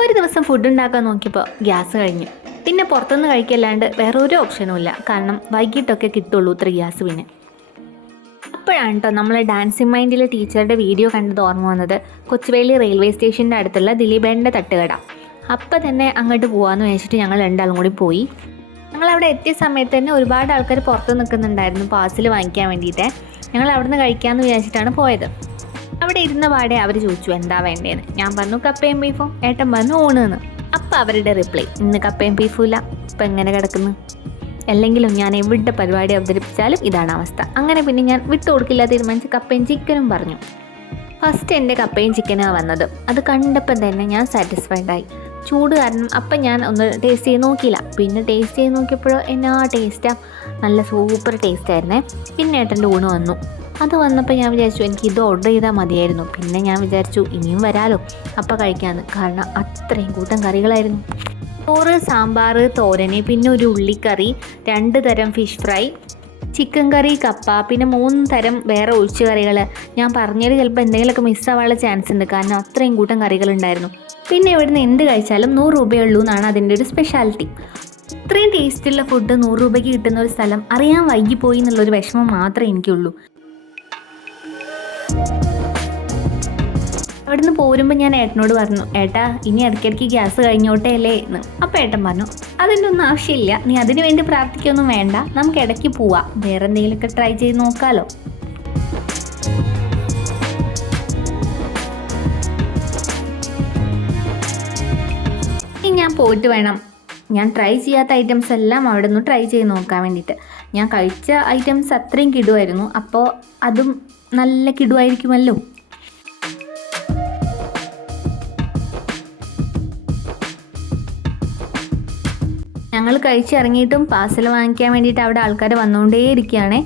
ഒരു ദിവസം ഫുഡ് ഉണ്ടാക്കാൻ നോക്കിയപ്പോൾ ഗ്യാസ് കഴിഞ്ഞു. പിന്നെ പുറത്തുനിന്ന് കഴിക്കല്ലാണ്ട് വേറെ ഒരു ഓപ്ഷനും ഇല്ല. കാരണം വൈകിട്ടൊക്കെ കിട്ടുള്ളൂ ഇത്ര ഗ്യാസ് പിന്നെ. അപ്പോഴാണ് കേട്ടോ നമ്മൾ ഡാൻസിങ് മൈൻഡിലെ ടീച്ചറുടെ വീഡിയോ കണ്ടത് ഓർമ്മ വന്നത്. കൊച്ചുവേലി റെയിൽവേ സ്റ്റേഷന്റെ അടുത്തുള്ള ദിലീപേന്റെ തട്ടുകട. അപ്പം തന്നെ അങ്ങോട്ട് പോകാമെന്ന് വെച്ചിട്ട് ഞങ്ങൾ രണ്ടാളും കൂടി പോയി. ഞങ്ങൾ അവിടെ എത്തിയ സമയത്ത് തന്നെ ഒരുപാട് ആൾക്കാർ പുറത്ത് നിൽക്കുന്നുണ്ടായിരുന്നു പാസിൽ വാങ്ങിക്കാൻ വേണ്ടിയിട്ട്. ഞങ്ങൾ അവിടെ നിന്ന് കഴിക്കാമെന്ന് വിചാരിച്ചിട്ടാണ് പോയത്. അവിടെ ഇരുന്ന പാടെ അവർ ചോദിച്ചു എന്താ വേണ്ടതെന്ന് ഞാൻ പറഞ്ഞു കപ്പയും ബീഫും ഏട്ടൻ പറഞ്ഞു ഊണെന്ന്. അപ്പം അവരുടെ റിപ്ലൈ ഇന്ന് കപ്പയും ബീഫും ഇല്ല. ഇപ്പം എങ്ങനെ കിടക്കുന്നു? അല്ലെങ്കിലും ഞാൻ എവിടെ പരിപാടി അവതരിപ്പിച്ചാലും ഇതാണ് അവസ്ഥ. അങ്ങനെ പിന്നെ ഞാൻ വിട്ടു കൊടുക്കില്ല തീരുമാനിച്ച് കപ്പയും ചിക്കനും പറഞ്ഞു. ഫസ്റ്റ് എന്റെ കപ്പയും ചിക്കനാണ് വന്നത്. അത് കണ്ടപ്പം തന്നെ ഞാൻ സാറ്റിസ്ഫൈഡ് ആയി. ചൂട് കാരണം അപ്പം ഞാൻ ഒന്ന് ടേസ്റ്റ് ചെയ്ത് നോക്കിയില്ല. പിന്നെ ടേസ്റ്റ് ചെയ്ത് നോക്കിയപ്പോഴോ എന്നാ ടേസ്റ്റാണ് നല്ല സൂപ്പർ ടേസ്റ്റ് ആയിരുന്നേ. പിന്നെ ഏട്ടന്റെ ഊണ് വന്നു. അത് വന്നപ്പോൾ ഞാൻ വിചാരിച്ചു എനിക്ക് ഇത് ഓർഡർ ചെയ്താൽ മതിയായിരുന്നു. പിന്നെ ഞാൻ വിചാരിച്ചു ഇനിയും വരാലോ. അപ്പം കഴിക്കാമെന്ന് കാരണം അത്രയും കൂട്ടം കറികളായിരുന്നു. ചോറ് സാമ്പാർ തോരന് പിന്നെ ഒരു ഉള്ളിക്കറി രണ്ട് തരം ഫിഷ് ഫ്രൈ ചിക്കൻ കറി കപ്പ പിന്നെ മൂന്ന് തരം വേറെ ഒഴിച്ചുകറികൾ ഞാൻ പറഞ്ഞതിൽ ചിലപ്പോൾ എന്തെങ്കിലുമൊക്കെ മിസ്സാവാനുള്ള ചാൻസ് ഉണ്ട്. കാരണം അത്രയും കൂട്ടം കറികളുണ്ടായിരുന്നു. പിന്നെ ഇവിടുന്ന് എന്ത് കഴിച്ചാലും നൂറ് രൂപയേ ഉള്ളൂ എന്നാണ് അതിന്റെ ഒരു സ്പെഷ്യാലിറ്റി ഇത്രയും ടേസ്റ്റുള്ള ഫുഡ് നൂറ് രൂപയ്ക്ക് കിട്ടുന്ന ഒരു സ്ഥലം അറിയാൻ വൈകിപ്പോയി എന്നുള്ളൊരു വിഷമം മാത്രമേ എനിക്കുള്ളൂ. അവിടുന്ന് പോരുമ്പോൾ ഞാൻ ഏട്ടനോട് പറഞ്ഞു ഏട്ടാ ഇനി ഇടയ്ക്കിടയ്ക്ക് ഗ്യാസ് കഴിഞ്ഞോട്ടെ അല്ലേ? എന്ന്. അപ്പം ഏട്ടൻ പറഞ്ഞു അതിന്റെ ഒന്നും ആവശ്യമില്ല. നീ അതിനു വേണ്ടി പ്രാർത്ഥിക്കൊന്നും വേണ്ട. നമുക്ക് ഇടയ്ക്ക് പോവാം. വേറെ എന്തെങ്കിലുമൊക്കെ ട്രൈ ചെയ്ത് നോക്കാമല്ലോ ഇനി ഞാൻ പോയിട്ട് വേണം. ഞാൻ ട്രൈ ചെയ്യാത്ത ഐറ്റംസ് എല്ലാം അവിടെ നിന്ന് ട്രൈ ചെയ്ത് നോക്കാൻ വേണ്ടിയിട്ട്. ഞാൻ കഴിച്ച ഐറ്റംസ് അത്രയും കിടുമായിരുന്നു അപ്പോൾ അതും നല്ല കിടുവായിരിക്കുമല്ലോ. ഞങ്ങൾ കഴിച്ചിറങ്ങിയിട്ടും പാർസൽ വാങ്ങിക്കാൻ വേണ്ടിയിട്ട് അവിടെ ആൾക്കാർ വന്നുകൊണ്ടേയിരിക്കുകയാണേ.